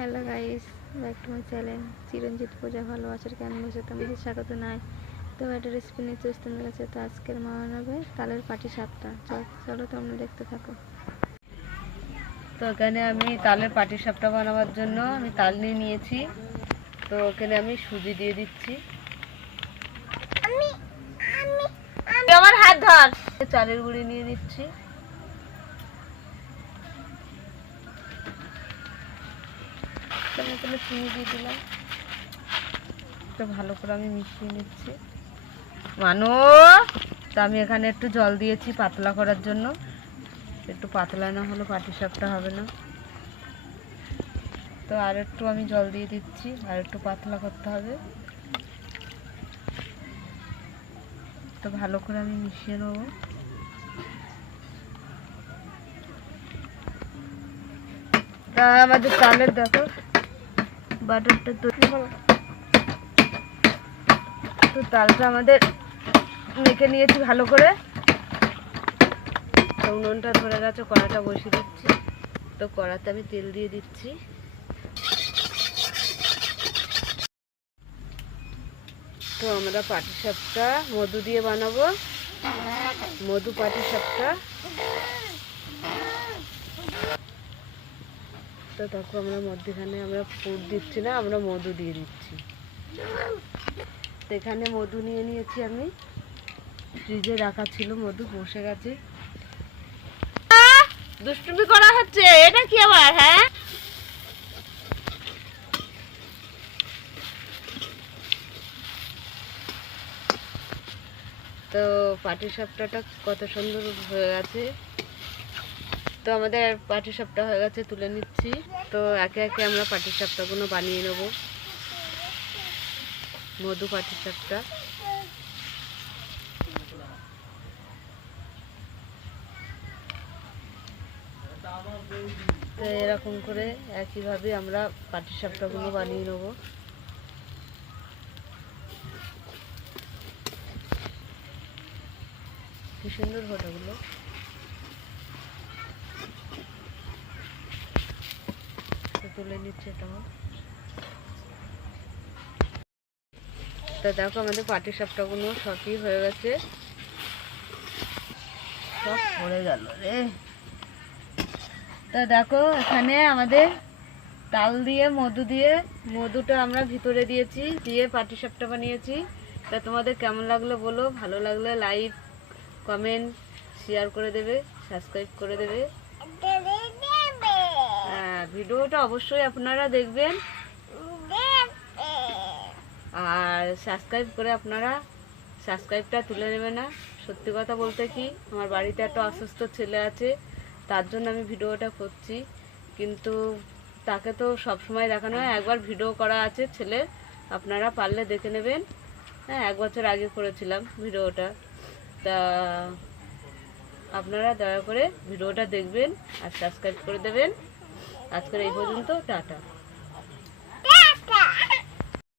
Hello guys back to my channel Chiranjit Puja ভালোবাসার ক্যানভাসে তোমাদের স্বাগত নাই তো একটা রেসিপি নিয়ে চলে তোমাদের কাছে তো আজকের মা বানাবে তালের পাটি সাপটা। চলো তোমরা দেখতে থাকো। তো এখানে আমি তালের পাটিসাপটা বানাবার জন্য আমি তাল নিয়ে নিয়েছি। তো এখানে আমি সুজি দিয়ে দিচ্ছি। আমার হাত ধর। চালের গুঁড়ি নিয়ে দিচ্ছি তাহলে চিনি দিয়ে দিলাম। তো ভালো করে আমি মিশিয়ে নিচ্ছি। মানো, তো আমি এখানে একটু জল দিয়েছি পাতলা করার জন্য। একটু পাতলা না হলে পাটিসাপটা হবে না। তো আর একটু আমি জল দিয়ে দিচ্ছি, আর একটু পাতলা করতে হবে। তো ভালো করে আমি মিশিয়ে নেব। তা আমাদের চালের দেখো। বাটারটা তো তো তালটা আমাদের মেখে নিয়েছি ভালো করে। তো উনুনটা ধরে গেছে, কড়াটা বসিয়ে দিচ্ছি। তো কড়াতে আমি তেল দিয়ে দিচ্ছি। তো আমরা পাটি সাপটা মধু দিয়ে বানাবো। মধু পাটি সাপটা তো তখন আমরা মধ্যখানে আমরা ফুড দিচ্ছি না, আমরা মধু দিয়ে দিচ্ছি। তো এখানে মধু নিয়ে নিয়েছি আমি। ফ্রিজে রাখা ছিল মধু, বসে গেছে। দুষ্টুমি করা হচ্ছে, এটা কি আবার হ্যাঁ? তো পাটি সাপটাটা কত সুন্দর হয়ে গেছে। তো আমাদের পাটি সাপটা হয়ে গেছে, তুলে নিচ্ছি। তো একে একে আমরা পাটি সাপটাগুলো বানিয়ে নেব। মধু পাটি সাপটা তো এরকম করে একইভাবে আমরা পাটি সাপটাগুলো বানিয়ে নেব। কি সুন্দর ফটোগুলো। তুলে নিচ্ছে এটা তো দেখো আমাদের পাটি সাপটাগুলো সবই হয়ে গেছে। সব পড়ে গেল রে। তো দেখো এখানে আমাদের তাল দিয়ে, মধু দিয়ে, মধুটা আমরা ভিতরে দিয়েছি, দিয়ে পাটি সাপটা বানিয়েছি। তা তোমাদের কেমন লাগল বলো? ভালো লাগলে লাইক কমেন্ট শেয়ার করে দেবে সাবস্ক্রাইব করে দেবে। ভিডিওটা অবশ্যই আপনারা দেখবেন। আর সাবস্ক্রাইব করে আপনারা সাবস্ক্রাইবটা তুলে নেবে না। সত্যি কথা বলতে কি, আমার বাড়িতে একটা অসুস্থ ছেলে আছে, তার জন্য আমি ভিডিওটা করছি। কিন্তু তাকে তো সব সময় দেখানো হয়, একবার ভিডিও করা আছে ছেলে, আপনারা পারলে দেখে নেবেন। হ্যাঁ এক বছর আগে করেছিলাম ভিডিওটা। তা আপনারা দয়া করে ভিডিওটা দেখবেন আর সাবস্ক্রাইব করে দেবেন। আজকের এই পর্যন্ত টাটা।